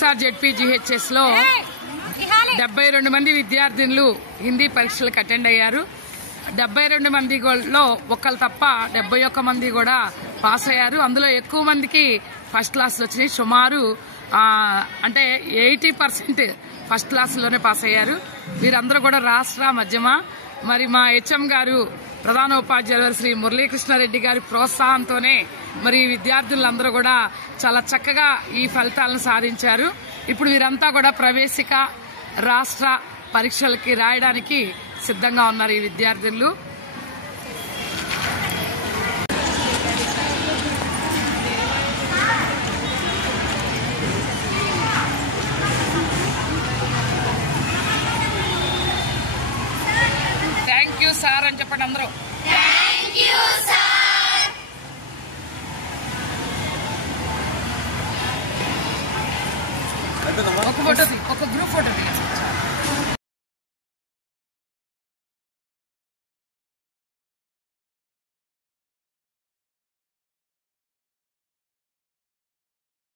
వైఎస్ఆర్ జెడ్పీజీహెచ్ఎస్ లో 72 మంది విద్యార్థినులు హిందీ పరీక్షలకు అటెండ్ అయ్యారు. 72 మందిలో ఒకళ్ళు తప్ప 71 మంది కూడా పాస్ అయ్యారు. అందులో ఎక్కువ మందికి ఫస్ట్ క్లాసులు వచ్చినాయి. సుమారు అంటే 80% ఫస్ట్ క్లాసులోనే పాస్ అయ్యారు. వీరందరూ కూడా రాష్ట్ర మధ్యమ. మరి మా హెచ్ఎం గారు ప్రధాన ఉపాధ్యాయులు శ్రీ మురళీకృష్ణారెడ్డి గారి ప్రోత్సాహంతోనే మరి విద్యార్థులందరూ కూడా చాలా చక్కగా ఈ ఫలితాలను సాధించారు. ఇప్పుడు వీరంతా కూడా ప్రవేశిక రాష్ట్ర పరీక్షలకి రాయడానికి సిద్ధంగా ఉన్నారు ఈ విద్యార్థులు. థ్యాంక్ యూ సార్ అని చెప్పండి అందరూ. ఒక ఫోటో, ఒక గ్రూప్ ఫోటో.